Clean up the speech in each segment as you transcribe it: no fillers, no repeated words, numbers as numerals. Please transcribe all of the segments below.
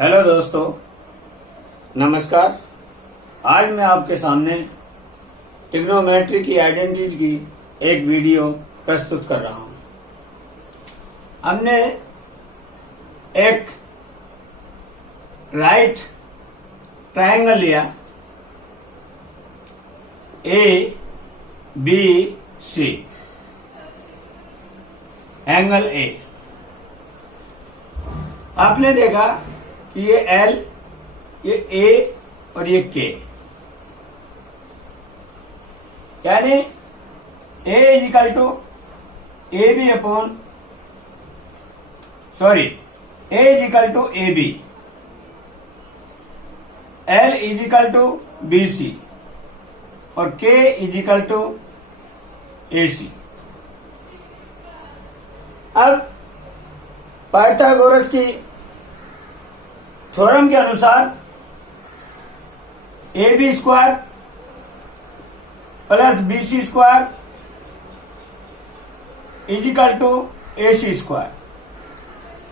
Hello दोस्तों, नमस्कार। आज मैं आपके सामने ट्रिग्नोमेट्री की आइडेंटिटी की एक वीडियो प्रस्तुत कर रहा हूं। हमने एक राइट ट्रायंगल लिया A B C, angle A. आपने देखा कि ये L, ये A और ये K, यानी A equal to A B upon A equal to A B, L equal to B C और K equal to A C. अब पाइथागोरस की थ्योरम के अनुसार A B square plus B C square equal to A C square,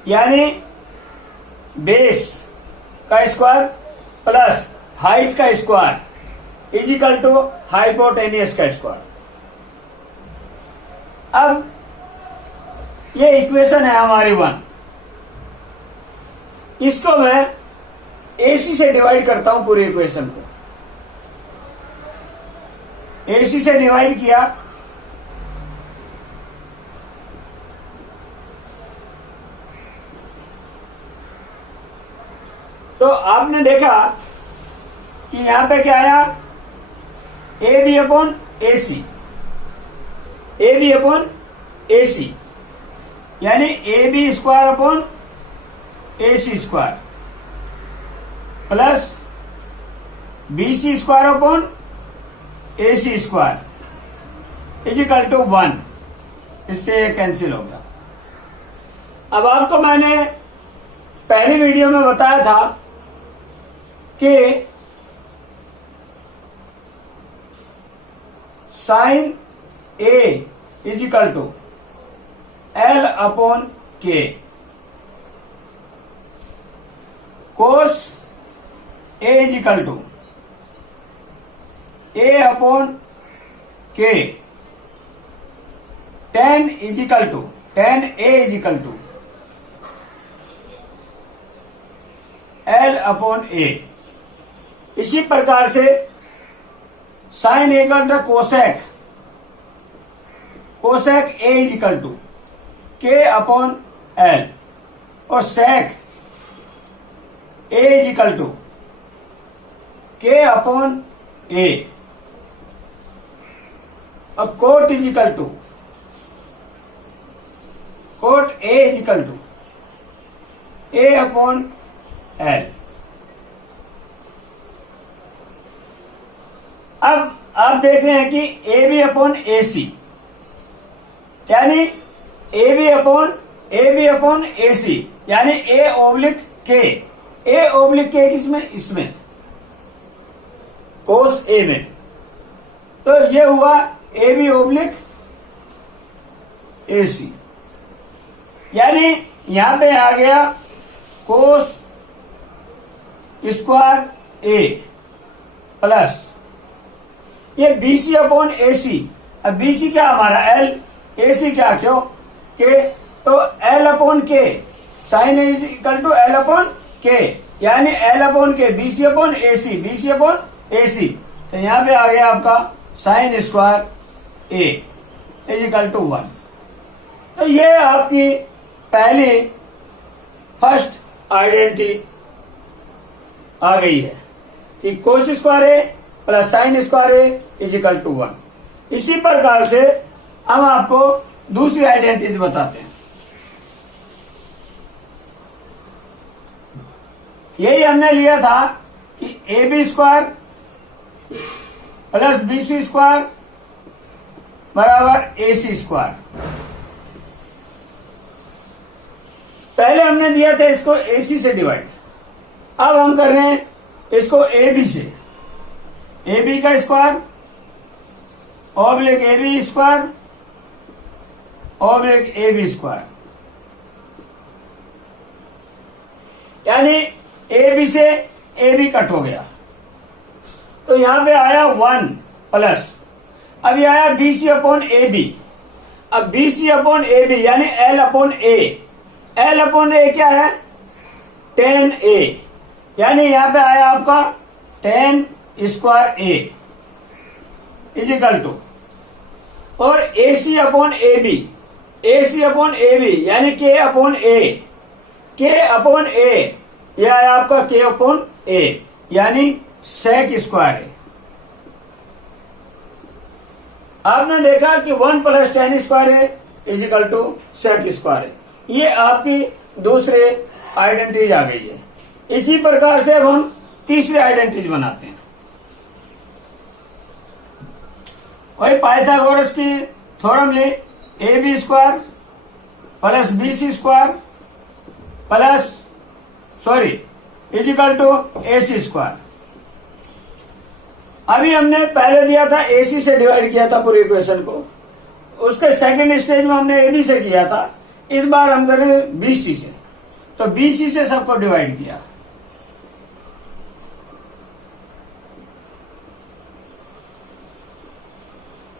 यानी base का square plus height का square equal to hypotenuse का square. अब ये इक्वेशन है हमारी 1। इसको मैं एसी से डिवाइड करता हूं, पूरी इक्वेशन को एसी से डिवाइड किया तो आपने देखा कि यहां पे क्या आया, A B upon A C, A B upon A C, यानी A B square upon A C square plus B C square upon A C square equal to 1। इससे ये कैंसिल हो गया। अब आपको मैंने पहली वीडियो में बताया था कि sine A equal to L upon K, cos A equal to A upon K, tan equal to tan A equal to L upon A. इसी प्रकार से साइन ए का cosec, cosec A equal to K upon L, और sec A equal to K upon A, और cot equal to cot A equal to A upon L. अब आप देख रहे हैं कि A B upon A C, यानी A B upon A C, यानी ए ओब्लिक के, ए ओब्लिक के किसमें, इसमें कोस ए में, तो ये हुआ A B oblique A C, यानी यहां पे आ गया कोस स्क्वायर ए प्लस ये B C upon A C. अब बी सी क्या हमारा एल, ए सी क्या, क्यों के, तो L upon K, sine A equal to L upon K, यानी L upon K, B C upon A C, B C upon A C. तो यहां पे आ गया आपका sine square A equal to 1। तो ये आपकी पहली फर्स्ट आइडेंटिटी आ गई है कि cos square A plus sine square A equal to 1। इसी प्रकार से हम आपको दूसरी आइडेंटिटी बताते हैं। यही हमने लिया था कि A B square plus B C square बराबर ए सी स्क्वायर। पहले हमने दिया था इसको ए सी से डिवाइड, अब हम कर रहे हैं इसको ए बी से। ए बी का square oblique A B square oblique A B square, यानी ए बी से ए बी कट हो गया, तो यहां पे आया 1 प्लस, अब ये आया B C upon A B. अब B C upon A B यानी L upon A, L upon A क्या है 10a, यानी यहां पे आया आपका 10 स्क्वायर ए इजिकल टू, और A C upon A B, A C upon A B यानी के अपॉन ए, के अपॉन ए यह आया आपका के अपॉन ए यानी सेक स्क्वायर ए। आपने देखा कि 1 प्लस 10 स्क्वायर है इजिकल टू सेक स्क्वायर है। ये आपकी दूसरे आइडेंटिटीज आ गई है। इसी प्रकार से अब हम तीसरे आइडेंटिटीज बनाते हैं। वही पाइथागोरस की थ्योरम ले, A B square plus B C square plus equal to A C square. अभी हमने पहले दिया था एसी से डिवाइड किया था पूरी इक्वेशन को, उसके सेकंड स्टेज में हमने एबी से किया था, इस बार हम करें बीसी से, तो बीसी से सबको डिवाइड किया।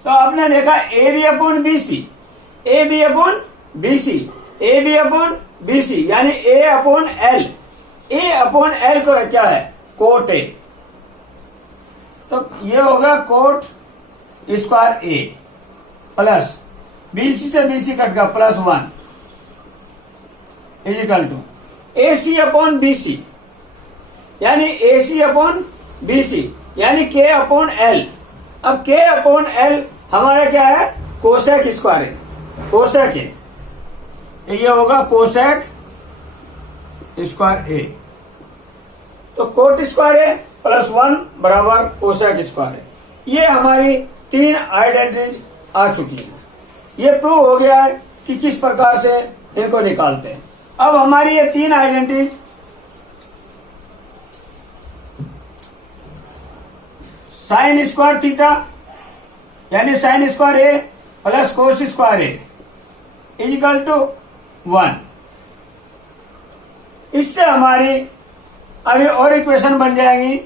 तो आपने देखा A B upon BC, A B upon BC, A B upon BC यानी A upon L, A upon L को क्या है कोट ए, तो ये होगा cot square A plus BC से बीसी कट गया plus 1 equal to A C upon BC यानी ए सी अपॉन बीसी यानी के अपॉन एल। अब के अपॉन एल हमारा क्या है कोसेक स्क्वायर है, कोसेक है, तो ये होगा कोसेक स्क्वायर ए, तो कोट स्क्वायर ए प्लस 1 बराबर कोसेक स्क्वायर है। ये हमारी 3 आइडेंटिटीज आ चुकी है। ये प्रूव हो गया है कि किस प्रकार से इनको निकालते हैं। अब हमारी ये 3 आइडेंटिटीज साइन स्क्वायर थीटा यानी sine square A plus cos square A equal to 1, इससे हमारी अभी और इक्वेशन बन जाएंगी।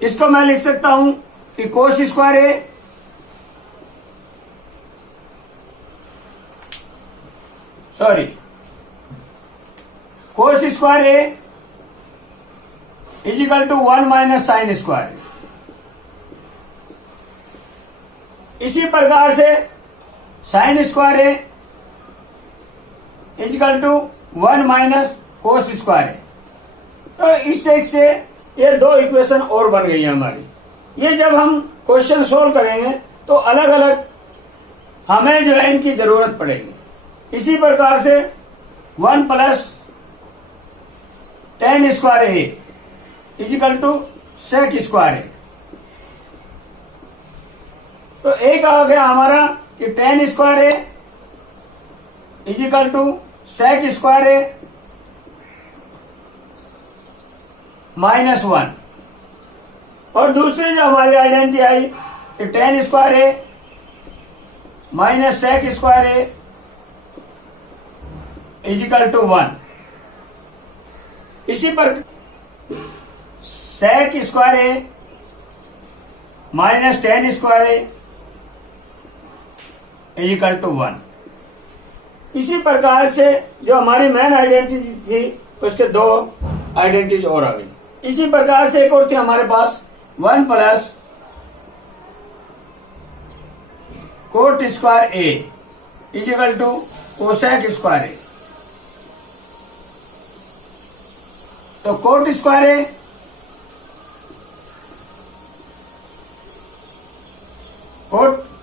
इसको मैं लिख सकता हूं कि cos square A cos square A equal to 1 minus sine square. इसी प्रकार से sine square A equal to 1 minus cos square है। तो इस एक से ये 2 इक्वेशन और बन गई है हमारी। ये जब हम क्वेश्चन सोल्व करेंगे तो अलग अलग हमें जो है इनकी जरूरत पड़ेगी। इसी प्रकार से 1 plus 10 square A equal to sec square है। तो एक आ गया हमारा कि 10 square A equal to sec square A -1, और दूसरी जो हमारी आइडेंटिटी आई कि 10 square A minus sec square A equal to 1। इसी पर sec square A minus 10 square A equal to 1। इसी प्रकार से जो हमारी मेन आइडेंटिटी थी उसके 2 आइडेंटिटीज और आ गई। इसी प्रकार से एक और थी हमारे पास 1 plus cot square A equal to cosec square A. तो cot square A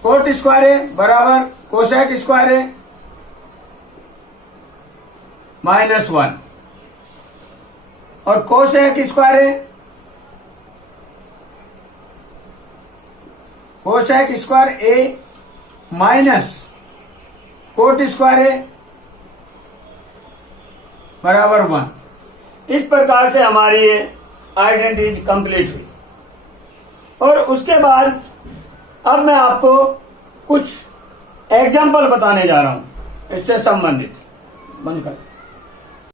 cot square A बराबर कोसेक स्क्वायर ए -1, और cosec square A cosec square A minus cot square A बराबर 1। इस प्रकार से हमारी ये आइडेंटिटी कंप्लीट हुई। और उसके बाद अब मैं आपको कुछ एग्जाम्पल बताने जा रहा हूं इससे संबंधित। बंद कर।